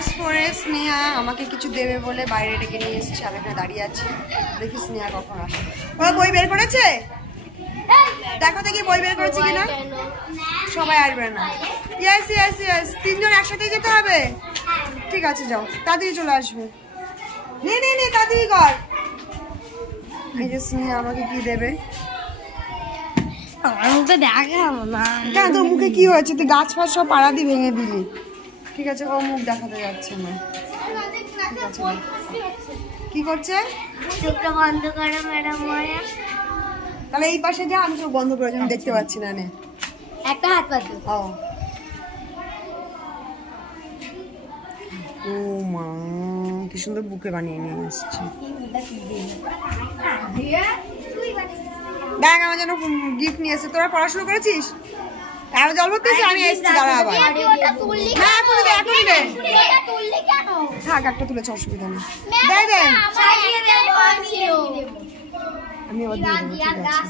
Dress পরে স্নেহা আমাকে কিছু দেবে বলে বাইরে ডেকে নিয়ে এসেছে। আমি এখানে দাঁড়িয়ে আছি, দেখি স্নেহা কখন আসে। ও বই বের করেছে, দেখো দেখি বই বের করেছে কিনা। সবাই আসবে না। ইয়েস ইয়েস ইয়েস, তিনজন একসাথে যেতে হবে। ঠিক আছে যাও, তাড়াতাড়ি চলে আসবে। নে নে নে তাড়াতাড়ি কর। এই যে স্নেহা আমাকে কি দেবে। মুখে দেখাবো না। কেন তোর মুখে কি হয়েছে? তুই গাছ ফাছ সব পাড়া দিয়ে ভেঙে দিলি। ঠিক আছে, ও মুখ দেখাতে যাচ্ছে না। কি করছে? চোখটা বন্ধ করো ম্যাডাম। তাহলে এই পাশে যা, আমি চোখ বন্ধ করে আমি দেখতে পাচ্ছি না। নে একটা হাত পাতো। ও মা, কি সুন্দর বুকে বানিয়ে নিয়ে এসেছি। দেখ আমার জন্য গিফট নিয়ে এসেছে। তোরা পড়াশোনা করেছিস? আমি জল ভরতেছি, আমি এসেছি, দাঁড়া আবার। না এখনই দে, এখনই দে। থাক, একটা তুলেছে, অসুবিধা নেই। দে দে, আমি আবার দিয়ে দেবো। ঠিক আছে।